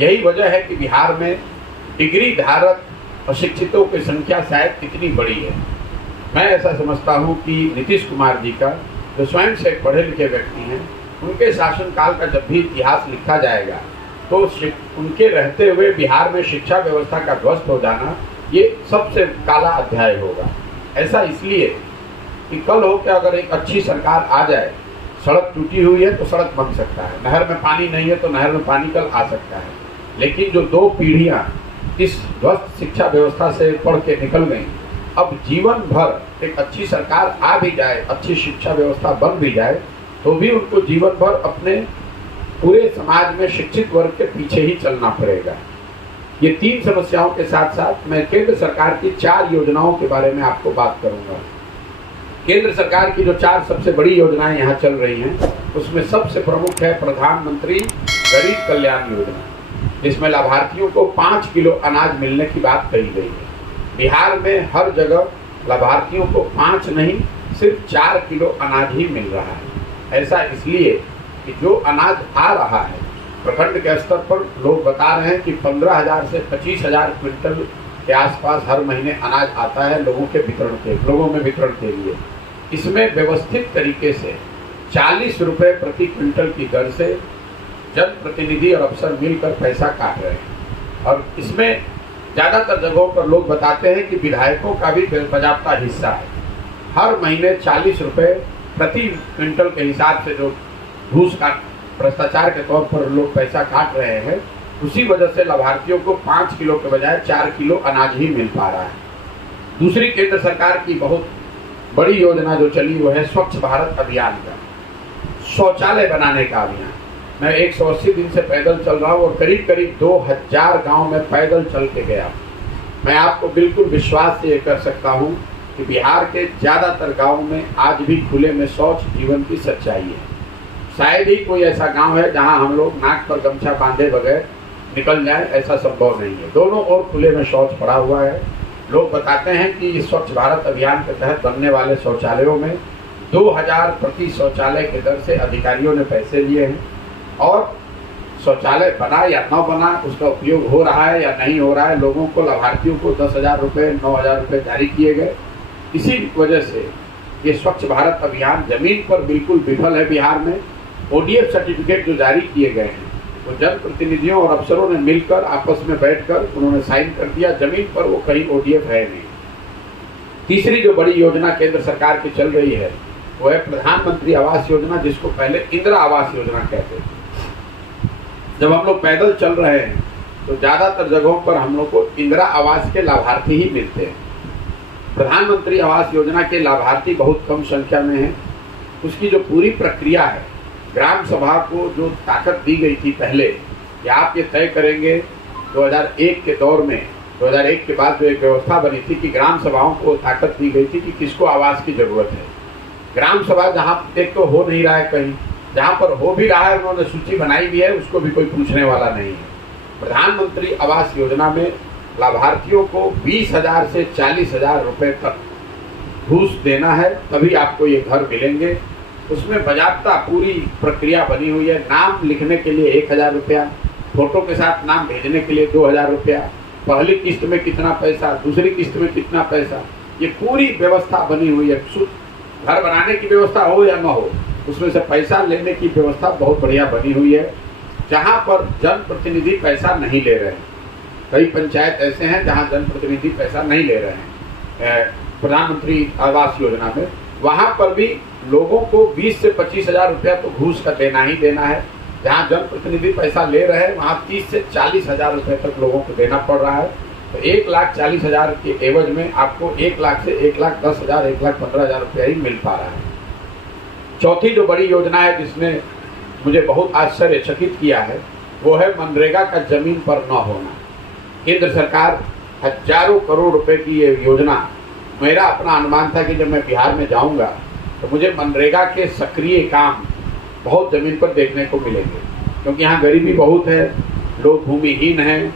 यही वजह है कि बिहार में डिग्री धारक अशिक्षितों की संख्या शायद इतनी बड़ी है। मैं ऐसा समझता हूँ कि नीतीश कुमार जी का, जो स्वयं से पढ़े लिखे व्यक्ति हैं, उनके शासनकाल का जब भी इतिहास लिखा जाएगा तो उनके रहते हुए बिहार में शिक्षा व्यवस्था का ध्वस्त हो जाना ये सबसे काला अध्याय होगा। ऐसा इसलिए कि कल हो कि अगर एक अच्छी सरकार आ जाए, सड़क टूटी हुई है तो सड़क बन सकता है, नहर में पानी नहीं है तो नहर में पानी कल आ सकता है, लेकिन जो 2 पीढ़ियां इस ध्वस्त शिक्षा व्यवस्था से पढ़ के निकल गई, अब जीवन भर एक अच्छी सरकार आ भी जाए, अच्छी शिक्षा व्यवस्था बन भी जाए, तो भी उनको जीवन भर अपने पूरे समाज में शिक्षित वर्ग के पीछे ही चलना पड़ेगा। ये 3 समस्याओं के साथ साथ मैं केंद्र सरकार की 4 योजनाओं के बारे में आपको बात करूंगा। केंद्र सरकार की जो 4 सबसे बड़ी योजनाएं यहाँ चल रही हैं, उसमें सबसे प्रमुख है प्रधानमंत्री गरीब कल्याण योजना, जिसमें लाभार्थियों को 5 किलो अनाज मिलने की बात कही गई है। बिहार में हर जगह लाभार्थियों को 5 नहीं, सिर्फ 4 किलो अनाज ही मिल रहा है। ऐसा इसलिए कि जो अनाज आ रहा है, प्रखंड के स्तर पर लोग बता रहे हैं कि 15,000 से 25,000 क्विंटल के आसपास हर महीने अनाज आता है लोगों में वितरण के लिए। इसमें व्यवस्थित तरीके से 40 रुपये प्रति क्विंटल की दर से जनप्रतिनिधि और अफसर मिलकर पैसा काट रहे हैं। और इसमें ज़्यादातर जगहों पर लोग बताते हैं कि विधायकों का भी पर्याप्त हिस्सा है। हर महीने 40 रुपये प्रति क्विंटल के हिसाब से जो घूस का भ्रष्टाचार के तौर पर लोग पैसा काट रहे हैं, उसी वजह से लाभार्थियों को 5 किलो के बजाय 4 किलो अनाज ही मिल पा रहा है। दूसरी केंद्र सरकार की बहुत बड़ी योजना जो चली वो है स्वच्छ भारत अभियान का, शौचालय बनाने का अभियान। मैं 180 दिन से पैदल चल रहा हूँ और करीब करीब 2000 गांव में पैदल चल के गया। मैं आपको बिल्कुल विश्वास से ये कर सकता हूँ कि बिहार के ज़्यादातर गाँव में आज भी खुले में शौच जीवन की सच्चाई है। शायद ही कोई ऐसा गांव है जहां हम लोग नाक पर गमछा बांधे बगैर निकल जाए, ऐसा संभव नहीं है। दोनों ओर खुले में शौच पड़ा हुआ है। लोग बताते हैं कि इस स्वच्छ भारत अभियान के तहत बनने वाले शौचालयों में 2000 प्रति शौचालय के दर से अधिकारियों ने पैसे लिए हैं, और शौचालय बना या न बना, उसका उपयोग हो रहा है या नहीं हो रहा है, लोगों को, लाभार्थियों को 10,000 रुपये 9,000 रुपये जारी किए गए। इसी वजह से ये स्वच्छ भारत अभियान जमीन पर बिल्कुल विफल है। बिहार में ODF सर्टिफिकेट जो जारी किए गए हैं वो जनप्रतिनिधियों और अफसरों ने मिलकर आपस में बैठकर उन्होंने साइन कर दिया, जमीन पर वो कहीं ODF है नहीं। तीसरी जो बड़ी योजना केंद्र सरकार की चल रही है वो है प्रधानमंत्री आवास योजना, जिसको पहले इंदिरा आवास योजना कहते थे। जब हम लोग पैदल चल रहे हैं तो ज़्यादातर जगहों पर हम लोग को इंदिरा आवास के लाभार्थी ही मिलते हैं। प्रधानमंत्री आवास योजना के लाभार्थी बहुत कम संख्या में हैं। उसकी जो पूरी प्रक्रिया है, ग्राम सभा को जो ताकत दी गई थी पहले कि आप ये तय करेंगे, 2001 के दौर में, 2001 के बाद जो एक व्यवस्था बनी थी कि ग्राम सभाओं को ताकत दी गई थी कि किसको आवास की ज़रूरत है। ग्राम सभा जहाँ एक तो हो नहीं रहा है, कहीं जहाँ पर हो भी रहा है उन्होंने सूची बनाई भी है, उसको भी कोई पूछने वाला नहीं है। प्रधानमंत्री आवास योजना में लाभार्थियों को 20,000 से 40,000 रुपये तक घूस देना है, तभी आपको ये घर मिलेंगे। उसमें बाज़ाब्ता पूरी प्रक्रिया बनी हुई है। नाम लिखने के लिए 1,000 रुपया, फोटो के साथ नाम भेजने के लिए 2,000 रुपया, पहली किस्त में कितना पैसा, दूसरी किस्त में कितना पैसा, ये पूरी व्यवस्था बनी हुई है। घर बनाने की व्यवस्था हो या न हो, उसमें से पैसा लेने की व्यवस्था बहुत बढ़िया बनी हुई है, जहाँ पर जनप्रतिनिधि पैसा नहीं ले रहे हैं। कई पंचायत ऐसे हैं जहाँ जनप्रतिनिधि पैसा नहीं ले रहे हैं प्रधानमंत्री आवास योजना में। वहाँ पर भी लोगों को 20 से 25,000 रुपया तो घूस का देना ही देना है। जहाँ जनप्रतिनिधि पैसा ले रहे हैं वहाँ 30 से 40,000 रुपये तक लोगों को देना पड़ रहा है। तो 1,40,000 के एवज में आपको 1 लाख से 1,10,000, 1,15,000 रुपया ही मिल पा रहा है। चौथी जो बड़ी योजना है जिसने मुझे बहुत आश्चर्यचकित किया है वो है मनरेगा का जमीन पर न होना। केंद्र सरकार हजारों करोड़ रुपए की ये योजना, मेरा अपना अनुमान था कि जब मैं बिहार में जाऊंगा तो मुझे मनरेगा के सक्रिय काम बहुत ज़मीन पर देखने को मिलेंगे, क्योंकि यहाँ गरीबी बहुत है, लोग भूमिहीन हैं,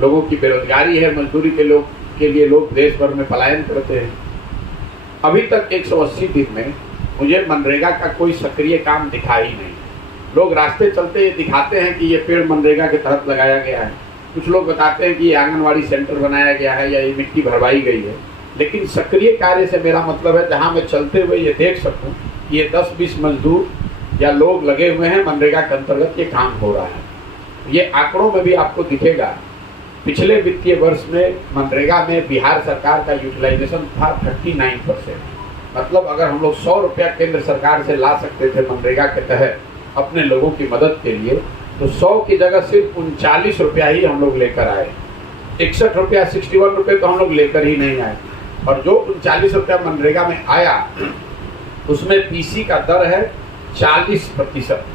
लोगों की बेरोजगारी है, मजदूरी के लिए लोग देश भर में पलायन करते हैं। अभी तक 180 दिन में मुझे मनरेगा का कोई सक्रिय काम दिखा ही नहीं। लोग रास्ते चलते ये दिखाते हैं कि ये पेड़ मनरेगा के तहत लगाया गया है, कुछ लोग बताते हैं कि ये आंगनवाड़ी सेंटर बनाया गया है या ये मिट्टी भरवाई गई है, लेकिन सक्रिय कार्य से मेरा मतलब है जहाँ मैं चलते हुए ये देख सकूँ कि ये 10-20 मजदूर या लोग लगे हुए हैं, मनरेगा के अंतर्गत ये काम हो रहा है। ये आंकड़ों में भी आपको दिखेगा। पिछले वित्तीय वर्ष में मनरेगा में बिहार सरकार का यूटिलाइजेशन था 39%। मतलब अगर हम लोग 100 रुपया केंद्र सरकार से ला सकते थे मनरेगा के तहत अपने लोगों की मदद के लिए, तो 100 की जगह सिर्फ 39 रुपया ही हम लोग लेकर आए। 61 रुपया 61 रुपये तो हम लोग लेकर ही नहीं आए। और जो 39 रुपया मनरेगा में आया उसमें पीसी का दर है 40%।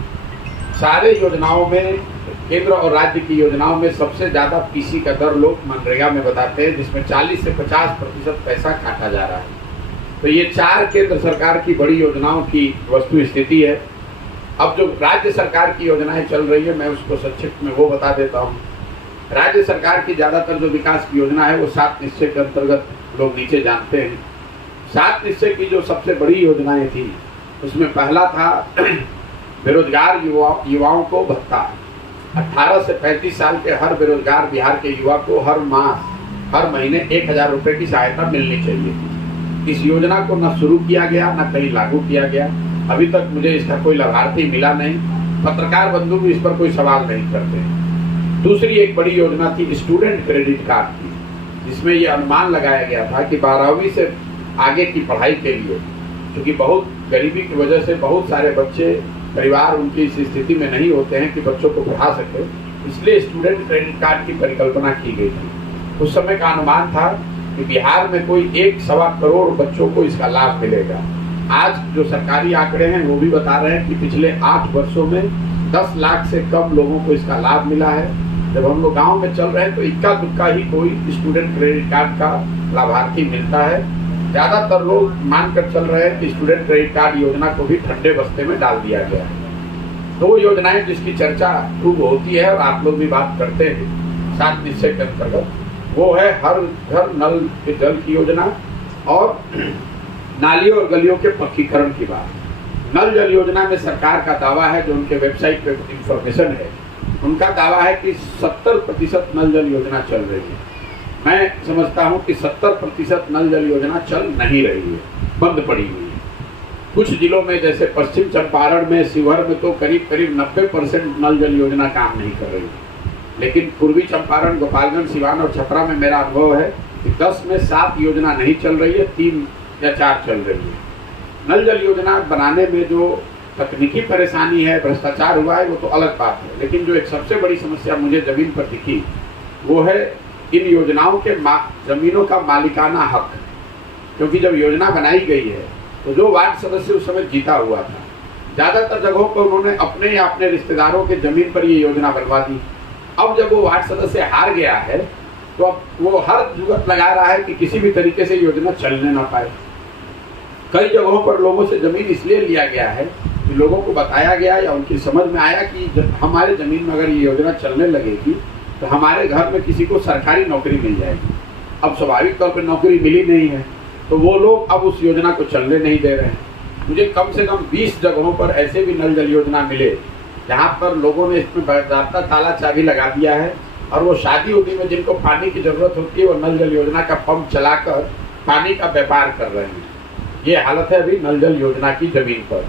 सारे योजनाओं में, केंद्र और राज्य की योजनाओं में सबसे ज़्यादा पीसी का दर लोग मनरेगा में बताते हैं, जिसमें 40 से 50% पैसा काटा जा रहा है। तो ये 4 केंद्र सरकार की बड़ी योजनाओं की वस्तु स्थिति है। अब जो राज्य सरकार की योजनाएं चल रही है, मैं उसको संक्षिप्त में वो बता देता हूँ। राज्य सरकार की ज़्यादातर जो विकास की योजना है वो 7 निश्चय के अंतर्गत लोग नीचे जानते हैं। 7 निश्चय की जो सबसे बड़ी योजनाएं थी उसमें पहला था बेरोजगार युवाओं को भत्ता। 18 से 35 साल के हर बेरोजगार बिहार के युवा को हर महीने 1000 रुपये की सहायता मिलनी चाहिए। इस योजना को न शुरू किया गया न कहीं लागू किया गया। अभी तक मुझे इसका कोई लाभार्थी मिला नहीं। पत्रकार बंधु भी इस पर कोई सवाल नहीं करते। दूसरी एक बड़ी योजना थी स्टूडेंट क्रेडिट कार्ड की, जिसमें ये अनुमान लगाया गया था कि 12वीं से आगे की पढ़ाई के लिए, क्योंकि बहुत गरीबी की वजह से बहुत सारे बच्चे, परिवार उनकी इस स्थिति में नहीं होते हैं कि बच्चों को पढ़ा सके, इसलिए स्टूडेंट क्रेडिट कार्ड की परिकल्पना की गई थी। उस समय का अनुमान था कि बिहार में कोई 1-1.25 करोड़ बच्चों को इसका लाभ मिलेगा। आज जो सरकारी आंकड़े हैं वो भी बता रहे हैं कि पिछले 8 वर्षों में 10 लाख से कम लोगों को इसका लाभ मिला है। जब हम लोग गाँव में चल रहे हैं तो इक्का दुक्का ही कोई स्टूडेंट क्रेडिट कार्ड का लाभार्थी मिलता है। ज़्यादातर लोग मानकर चल रहे हैं कि स्टूडेंट क्रेडिट कार्ड योजना को भी ठंडे बस्ते में डाल दिया गया है। 2 योजनाएं जिसकी चर्चा खूब होती है और आप लोग भी बात करते हैं 7 निश्चय के अंतर्गत, वो है हर घर नल के जल की योजना और नालियों और गलियों के पक्कीकरण की बात। नल जल योजना में सरकार का दावा है, जो उनके वेबसाइट पे इंफॉर्मेशन है, उनका दावा है कि 70% नल जल योजना चल रही है। मैं समझता हूं कि 70% नल जल योजना चल नहीं रही है, बंद पड़ी हुई है। कुछ जिलों में जैसे पश्चिम चंपारण में, शिवहर में तो करीब 90% नल जल योजना काम नहीं कर रही है। लेकिन पूर्वी चंपारण, गोपालगंज, सिवान और छपरा में मेरा अनुभव है कि 10 में 7 योजना नहीं चल रही है, 3 या 4 चल रही है। नल जल योजना बनाने में जो तकनीकी परेशानी है, भ्रष्टाचार हुआ है, वो तो अलग बात है। लेकिन जो एक सबसे बड़ी समस्या मुझे जमीन पर दिखी वो है इन योजनाओं के जमीनों का मालिकाना हक। क्योंकि जब योजना बनाई गई है तो जो वार्ड सदस्य उस समय जीता हुआ था, ज़्यादातर जगहों पर उन्होंने अपने या अपने रिश्तेदारों के जमीन पर ये योजना बनवा दी। अब जब वो वार्ड सदस्य हार गया है तो अब वो हर जुगत लगा रहा है कि किसी भी तरीके से योजना चलने ना पाए। कई जगहों पर लोगों से जमीन इसलिए लिया गया है कि लोगों को बताया गया या उनकी समझ में आया कि जब हमारे ज़मीन में अगर ये योजना चलने लगेगी तो हमारे घर में किसी को सरकारी नौकरी मिल जाएगी। अब स्वाभाविक तौर पर नौकरी मिली नहीं है तो वो लोग अब उस योजना को चलने नहीं दे रहे हैं। मुझे कम से कम 20 जगहों पर ऐसे भी नल जल योजना मिले जहाँ पर लोगों ने इसमें बाकायदा ताला चाबी लगा दिया है और वो शादी उदी में जिनको पानी की ज़रूरत होती है वो नल जल योजना का पंप चलाकर पानी का व्यापार कर रहे हैं। ये हालत है अभी नल जल योजना की ज़मीन पर।